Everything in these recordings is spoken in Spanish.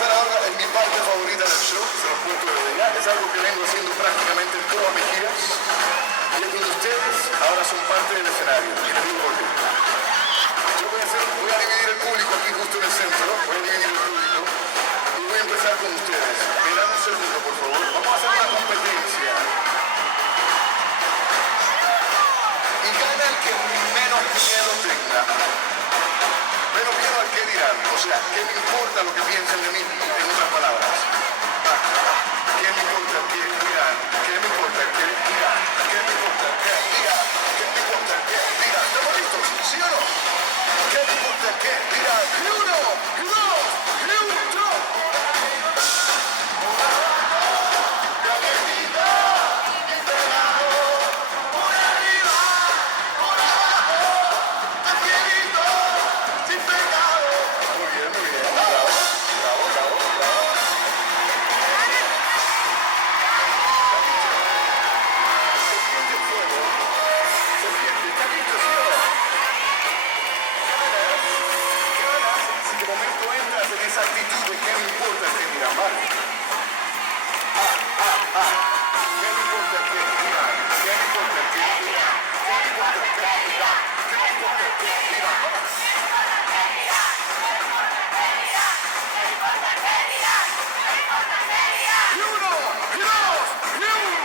pasar ahora en mi parte favorita del show, se los cuento desde ya. Es algo que vengo haciendo prácticamente en todas mis giras. Y es donde ustedes ahora son parte del escenario. Y les digo por qué. Yo voy a dividir el público aquí justo en el centro. Voy a dividir el público. Y voy a empezar con ustedes. Me dan un segundo, por favor. Vamos a hacer una competencia. Y gana el que menos miedo tenga. Menos miedo al que dirán. O sea, ¿qué me importa lo que piensen de mí? En otras palabras. ¿Qué me importa el que dirán? ¿Qué me importa el que dirán? ¿Qué me importa el que dirán? ¿Qué me importa el que dirán? ¿Estamos listos? ¿Sí o no? ¿Qué me importa el que dirán? ¡Y uno! ¡Y dos! ¡Y uno! Esa actitud de qué me importa el que dirán, ¿vale? ¿Qué me importa el que dirán? ¿Qué me importa el que dirán? ¿Qué me importa el que dirán? ¿Qué me importa el que dirán? ¡Y uno! ¡Y dos! ¡Y uno!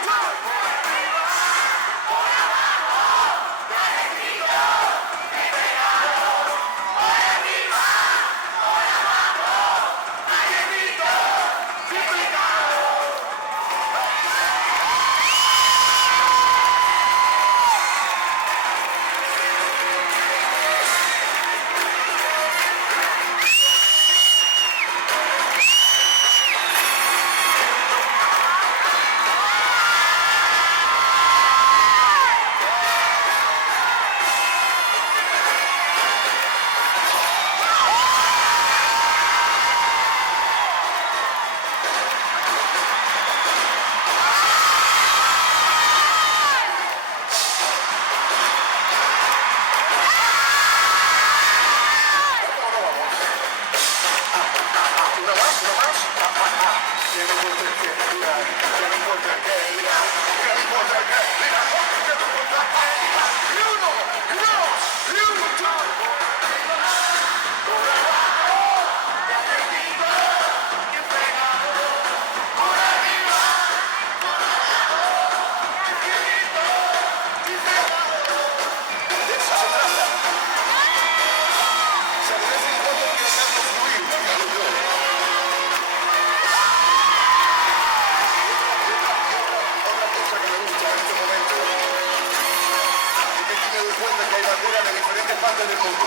Del mundo.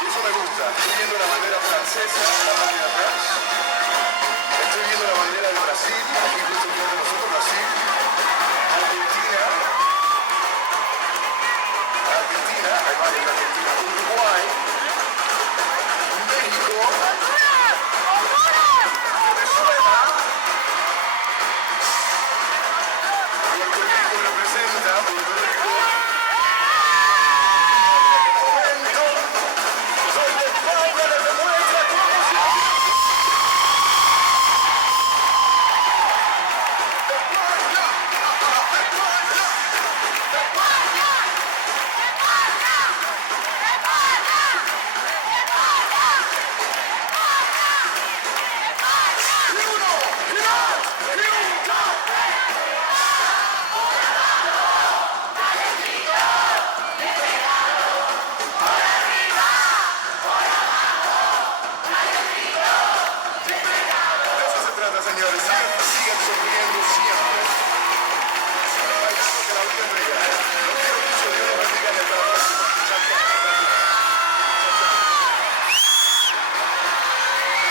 Y eso me gusta. Estoy viendo la bandera francesa, la parte de atrás. Estoy viendo la bandera de Brasil, aquí justo frente a nosotros, Brasil, Argentina.